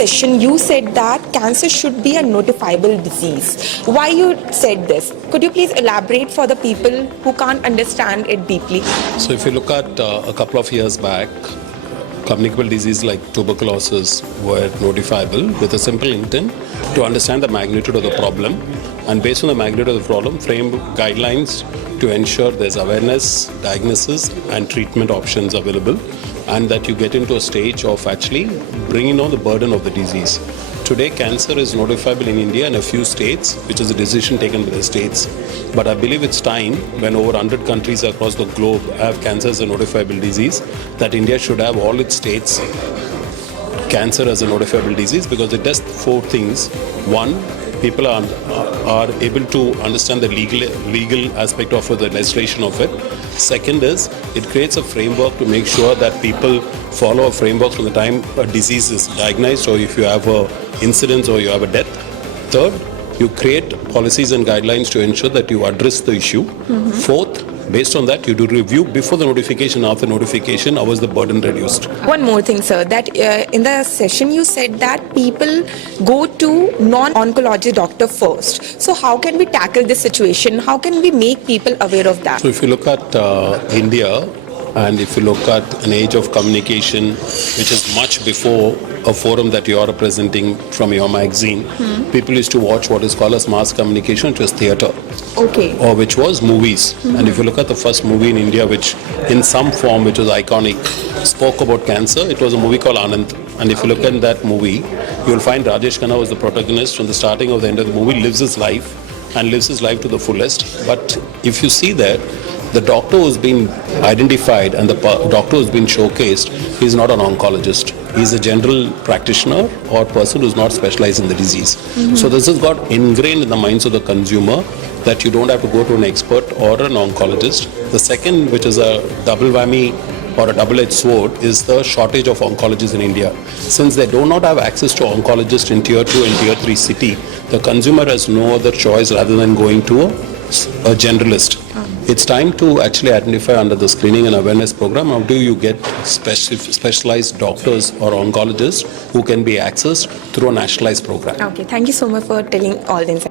session, you said that cancer should be a notifiable disease. Why you said this? Could you please elaborate for the people who can't understand it deeply? So if you look at a couple of years back, communicable disease like tuberculosis were notifiable with a simple intent to understand the magnitude of the problem, and based on the magnitude of the problem, frame guidelines to ensure there's awareness, diagnosis and treatment options available, and that you get into a stage of actually bringing down the burden of the disease. Today, cancer is notifiable in India in a few states, which is a decision taken by the states. But I believe it's time, when over 100 countries across the globe have cancer as a notifiable disease, that India should have all its states cancer as a notifiable disease, because it does four things. One, people are able to understand the legal aspect of the legislation of it. Second is, it creates a framework to make sure that people follow a framework from the time a disease is diagnosed, or if you have a incidence or you have a death. Third, you create policies and guidelines to ensure that you address the issue. Fourth, based on that, you do review before the notification, after notification, how is the burden reduced. One more thing, sir, that in the session you said that people go to non-oncology doctor first. So how can we tackle this situation? How can we make people aware of that? So if you look at India, and if you look at an age of communication, which is much before a forum that you are representing from your magazine, people used to watch what is called as mass communication, which was theatre. Okay. Or which was movies. And if you look at the first movie in India, which in some form, which was iconic, spoke about cancer, it was a movie called Anand. And if you look at that movie, you will find Rajesh Khanna was the protagonist. From the starting of the end of the movie, lives his life and lives his life to the fullest. But if you see that, the doctor who's been identified and the doctor who's been showcased is not an oncologist. He's a general practitioner or person who's not specialized in the disease. So this has got ingrained in the minds of the consumer that you don't have to go to an expert or an oncologist. The second, which is a double whammy or a double-edged sword, is the shortage of oncologists in India. Since they do not have access to oncologists in tier 2 and tier 3 city, the consumer has no other choice rather than going to a generalist. It's time to actually identify under the screening and awareness program, how do you get specialized doctors or oncologists who can be accessed through a nationalized program. Okay, thank you so much for telling all this.